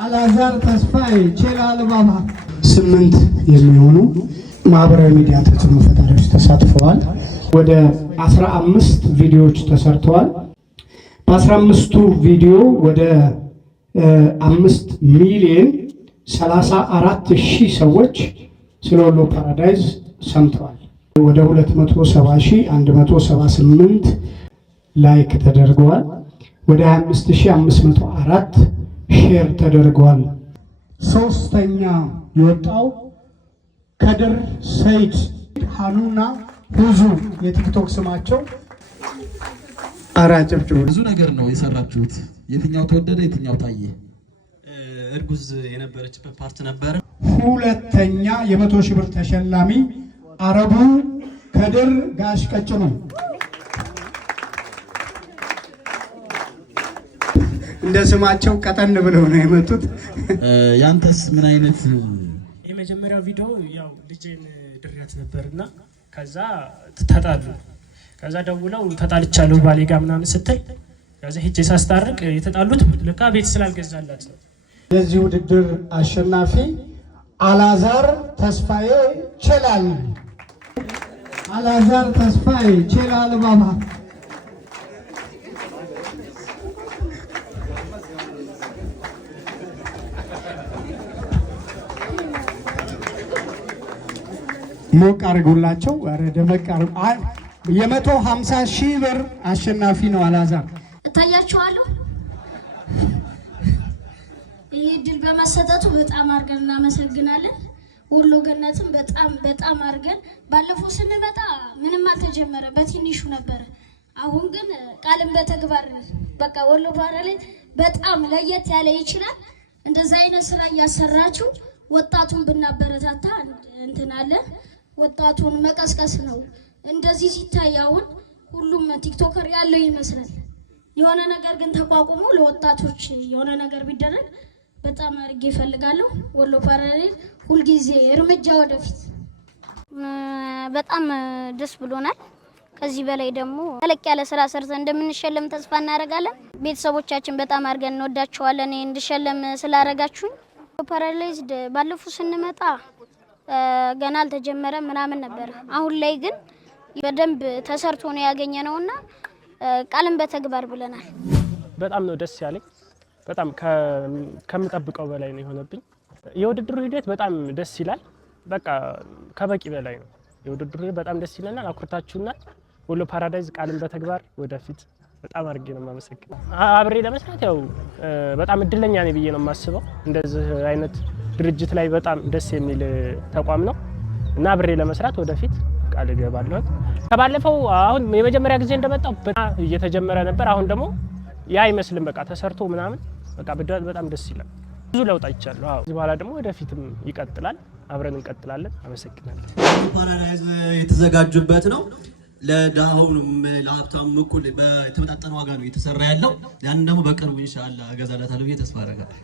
አላዛር ተስፋዬ ቼላል ባባ 8 የሚሆኑ ማህበራዊ ሚዲያ ተጽዕኖ ፈጣሪዎች ተሳትፈዋል። ወደ 15 ቪዲዮዎች ተሰርተዋል። በ15ቱ ቪዲዮ ወደ 5,034,000 ሰዎች ስለ ወሎ ፓራዳይዝ ሰምተዋል። ወደ 270,178 ላይክ ተደርገዋል። ወደ 25,504 ሼር ተደርገዋል። ሶስተኛ የወጣው ከድር ሰይድ ሃኑና ሁዙ የቲክቶክ ስማቸው አራጭብጭ ብዙ ነገር ነው የሰራችሁት። የትኛው ተወደደ የትኛው ታየ? እርጉዝ የነበረችበት ፓርት ነበር። ሁለተኛ የ100,000 ብር ተሸላሚ አረቡ ከድር ጋሽ ቀጭኑ እንደ ስማቸው ቀጠን ብለው ነው የመጡት። ያንተስ ምን አይነት? የመጀመሪያው ቪዲዮ ያው ልጄን ድሪያት ነበርና ከዛ ተጣሉ። ከዛ ደውለው ተጣልቻለሁ ባሌ ጋር ምናምን ስትል ከዛ ሄጄ ሳስታርቅ የተጣሉት ለካ ቤት ስላልገዛላት ነው። የዚህ ውድድር አሸናፊ አላዛር ተስፋዬ ቼላል። አላዛር ተስፋዬ ቼላል ባባ ሞቅ አድርጉላቸው። ኧረ ደመቅ አድርጉ። የ150,000 ብር አሸናፊ ነው አላዛር። እታያችኋለሁ። ይህ ድል በመሰጠቱ በጣም አድርገን እናመሰግናለን። ወሎ ገነትን በጣም አድርገን ባለፈው ስንመጣ ምንም አልተጀመረ በትንሹ ነበረ። አሁን ግን ቃልን በተግባር በቃ ወሎ ፓራዳይዝ በጣም ለየት ያለ ይችላል። እንደዛ አይነት ስራ እያሰራችሁ ወጣቱን ብናበረታታ እንትን አለ። ወጣቱን መቀስቀስ ነው። እንደዚህ ሲታይ አሁን ሁሉም ቲክቶከር ያለው ይመስላል። የሆነ ነገር ግን ተቋቁሞ ለወጣቶች የሆነ ነገር ቢደረግ በጣም አድርጌ እፈልጋለሁ። ወሎ ፓራዳይዝ ሁልጊዜ እርምጃ ወደፊት። በጣም ደስ ብሎናል። ከዚህ በላይ ደግሞ ተለቅ ያለ ስራ ሰርተን እንደምንሸለም ተስፋ እናደርጋለን። ቤተሰቦቻችን በጣም አድርገን እንወዳቸዋለን። እንድሸለም ስላደረጋችሁኝ። ፓራዳይዝ ባለፈው ስንመጣ ገና አልተጀመረም ምናምን ነበር። አሁን ላይ ግን በደንብ ተሰርቶ ነው ያገኘነውና ቃልን በተግባር ብለናል። በጣም ነው ደስ ያለኝ። በጣም ከምጠብቀው በላይ ነው የሆነብኝ። የውድድሩ ሂደት በጣም ደስ ይላል። በቃ ከበቂ በላይ ነው። የውድድሩ ሂደት በጣም ደስ ይለናል። አኩርታችሁናል። ወሎ ፓራዳይዝ ቃልን በተግባር ወደፊት። በጣም አድርጌ ነው የማመሰግነው። አብሬ ለመስራት ያው በጣም እድለኛ ነኝ ብዬ ነው የማስበው። እንደዚህ አይነት ድርጅት ላይ በጣም ደስ የሚል ተቋም ነው እና አብሬ ለመስራት ወደፊት ቃል እገባለሁ። ከባለፈው አሁን የመጀመሪያ ጊዜ እንደመጣው በጣም እየተጀመረ ነበር። አሁን ደግሞ ያ አይመስልም። በቃ ተሰርቶ ምናምን በቃ በጣም ደስ ይላል። ብዙ ለውጥ አይቻለሁ። እዚህ በኋላ ደግሞ ወደፊትም ይቀጥላል። አብረን እንቀጥላለን። አመሰግናለሁ። ፓራዳይዝ የተዘጋጁበት ነው። ለዳውንም ለሀብታም እኩል በተመጣጣነ ዋጋ ነው የተሰራ ያለው። ያን ደግሞ በቅርቡ ኢንሻአላህ እገዛላታለሁ ብዬ ተስፋ አደርጋለሁ።